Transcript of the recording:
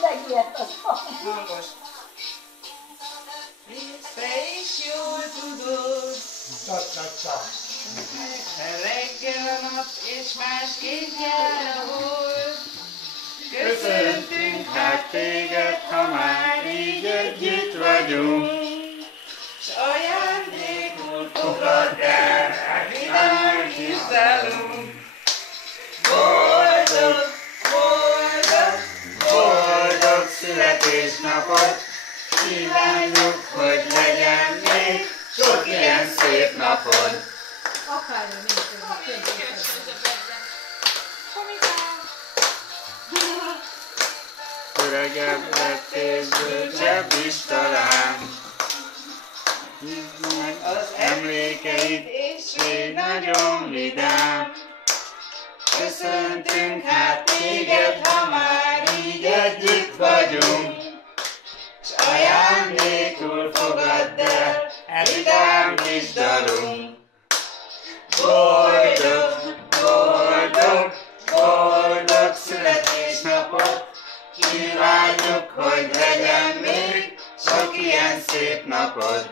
Megijedt az hangos. Te is jól tudod, reggel a nap és másképp jár a hold. Köszöntünk hát téged, ha már így együtt vagyunk, s ajándékul fogadd el, vidám kis dalunk. Boldog, boldog, boldog születésnapot, kívánjuk, hogy legyen még sok ilyen szép napod. akármi nincs. Öregebb lettél, bölcsebb is talán. Hívd meg az emlékeid, és légy nagyon vidám. Köszöntünk hát téged, ha már így együtt vagyunk, s ajándékul fogadd el, vidám kis dalunk. Boldog, boldog, boldog születésnapot, kívánjuk, hogy legyen még sok ilyen szép napod.